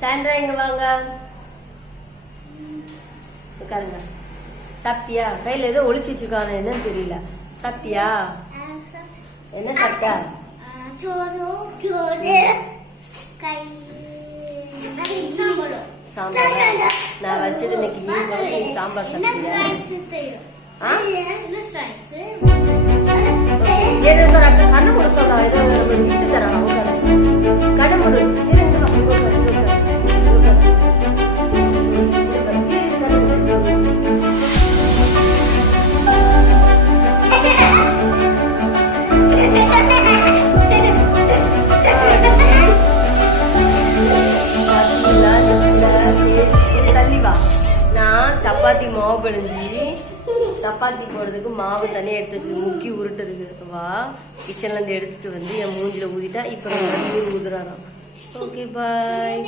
Sandra இங்க வாங்க. உட்காருங்க. சாப்பிட்டியா? கையில ஏதோ ஒளிச்சு வச்சுக்கான என்னன்னு தெரியல. சாப்பிட்டியா? என்ன சாப்பிட்டா? சாம்பார். நான் வச்சது இன்னைக்கு மீன் குழம்பு. சாம்பார் சாப்பிட்டியா? கண்ணு மூட சொல்றா. ஏதோ விட்டு தரலாம். கண்ணு மூடு. நான் சப்பாத்தி மாவு பிழிஞ்சி சப்பாத்தி போடுறதுக்கு மாவு தனியாக எடுத்து வச்சு முக்கி உருட்டுறதுக்கு வா கிச்சன்ல இருந்து எடுத்துட்டு வந்து என் மூஞ்சில ஊதிட்டா இப்ப நீர் ஊதுறாராம். Okay bye.